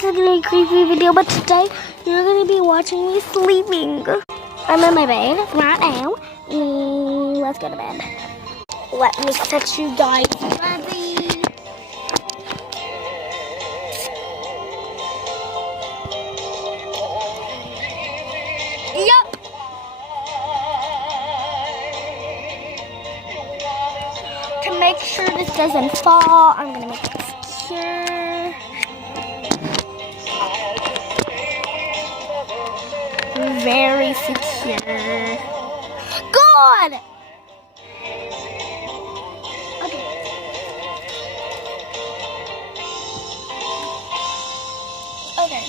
this is gonna be a creepy video, but today you're gonna be watching me sleeping. I'm in my bed right now. Let's go to bed. Let me set you guys ready. Yup. To make sure this doesn't fall, I'm gonna make it secure. Very secure. Good! Okay. Okay,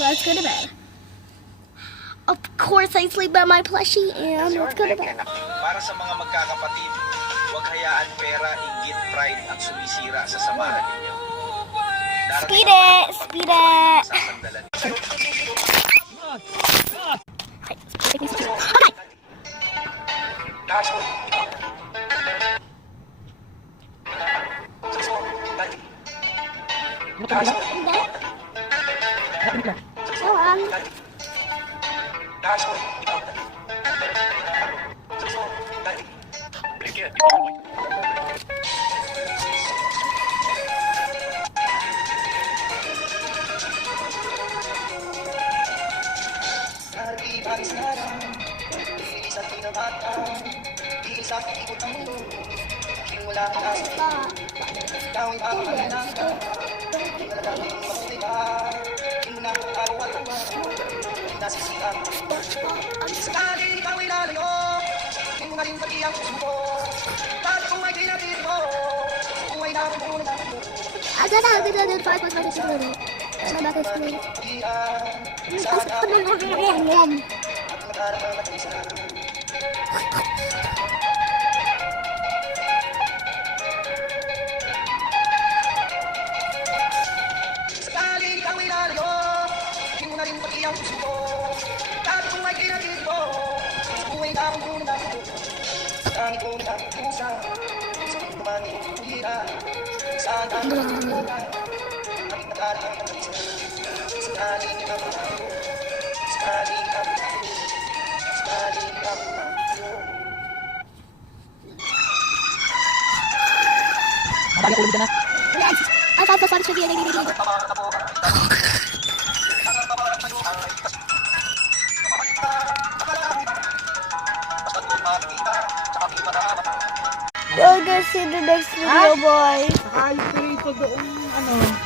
let's go to bed. Of course, I sleep by my plushie, and let's go to bed. Para sa mga magkakapatid, huwag hayaan pera, inggit, pride ang sumisira sa samahan ninyo. Speed it! Speed it! Sasandalan. Okay. We'll go see the next video, boys. Ay, ito doon, ano.